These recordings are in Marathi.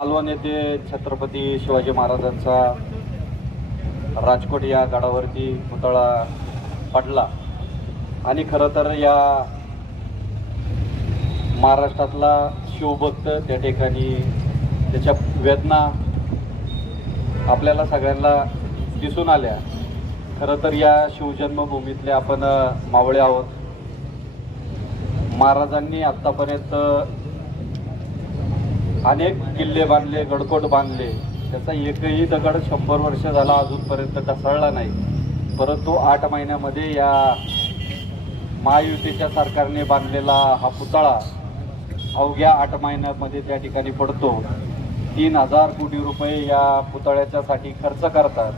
मालवण येथे छत्रपती शिवाजी महाराजांचा राजकोट या गडावरती पुतळा पडला. आणि खरं तर या महाराष्ट्रातला शिवभक्त त्या ठिकाणी त्याच्या वेदना आपल्याला सगळ्यांना दिसून आल्या. खरं तर या शिवजन्मभूमीतले आपण मावळे आहोत. महाराजांनी आत्तापर्यंत अनेक किल्ले बांधले गडकोट बांधले. त्याचा एकही दगड शंभर वर्ष झाला अजूनपर्यंत ढासळला नाही. परंतु आठ महिन्यामध्ये या महायुतीच्या सरकारने बांधलेला हा पुतळा अवघ्या आठ महिन्यामध्ये त्या ठिकाणी पडतो. तीन हजार कोटी रुपये या पुतळ्याच्यासाठी खर्च करतात.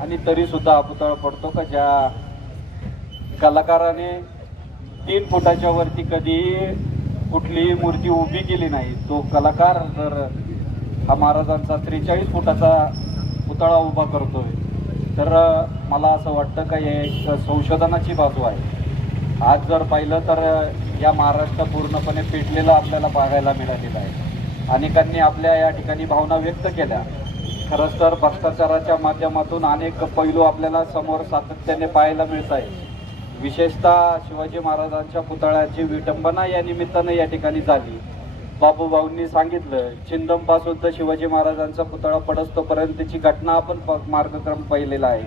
आणि तरीसुद्धा हा पुतळा पडतो का? ज्या कलाकाराने तीन फुटाच्या वरती कधीही कुठलीही मूर्ती उभी केली नाही तो कलाकार जर हा महाराजांचा त्रेचाळीस फुटाचा पुतळा उभा करतोय तर मला असं वाटतं का हे एक संशोधनाची बाजू आहे. आज जर पाहिलं तर या महाराष्ट्र पूर्णपणे पेटलेलं आपल्याला पाहायला मिळालेलं आहे. अनेकांनी आपल्या या ठिकाणी भावना व्यक्त केल्या. खरंच तर भ्रष्टाचाराच्या माध्यमातून अनेक पैलू आपल्याला समोर सातत्याने पाहायला मिळत आहे विशेषतः शिवाजी महाराजांच्या पुतळ्याची विटंबना या निमित्तानं या ठिकाणी झाली. बाबूभाऊंनी सांगितलं चिंदमपासून तर शिवाजी महाराजांचा पुतळा पडस्तोपर्यंतची घटना आपण प- मार्गक्रम पाहिलेला आहे.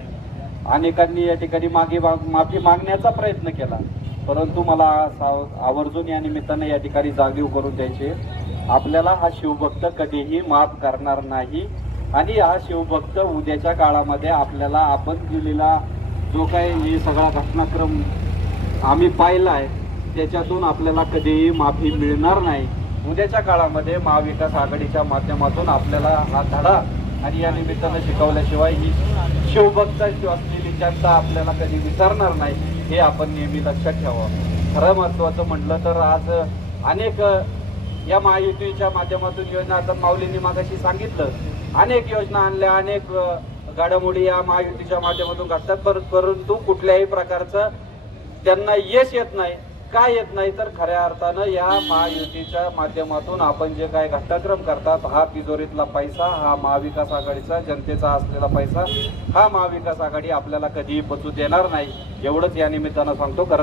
अनेकांनी या ठिकाणी मागे माग- माफी मागण्याचा प्रयत्न केला. परंतु मला साव- आवर्जून या निमित्तानं या ठिकाणी जागीव करून द्यायचे आपल्याला हा शिवभक्त कधीही माफ करणार नाही आणि हा शिवभक्त उद्याच्या काळामध्ये आपल्याला आपण दिलेला जो काही हे सगळा घटनाक्रम आम्ही पाहिला आहे त्याच्यातून आपल्याला कधीही माफी मिळणार नाही. उद्याच्या काळामध्ये महाविकास आघाडीच्या माध्यमातून आपल्याला हा धडा आणि या निमित्तानं शिकवल्याशिवाय ही शिवभक्त असलेली जनता आपल्याला कधी विसरणार नाही हे आपण नेहमी लक्षात ठेवावं. खरं महत्त्वाचं म्हटलं तर आज अनेक या महायुतीच्या माध्यमातून योजना आता माऊलींनी मागाशी सांगितलं. अनेक योजना आणल्या अनेक घडामोडी या महायुतीच्या माध्यमातून घडतात. पर- परंतु कुठल्याही प्रकारचं त्यांना यश येत नाही काय येत नाही तर खऱ्या अर्थानं या महायुतीच्या माध्यमातून आपण जे काय घटनाक्रम करतात हा तिजोरीतला पैसा हा महाविकास आघाडीचा जनतेचा असलेला पैसा हा महाविकास आघाडी आपल्याला कधीही पचू देणार नाही. एवढंच या निमित्तानं सांगतो. करत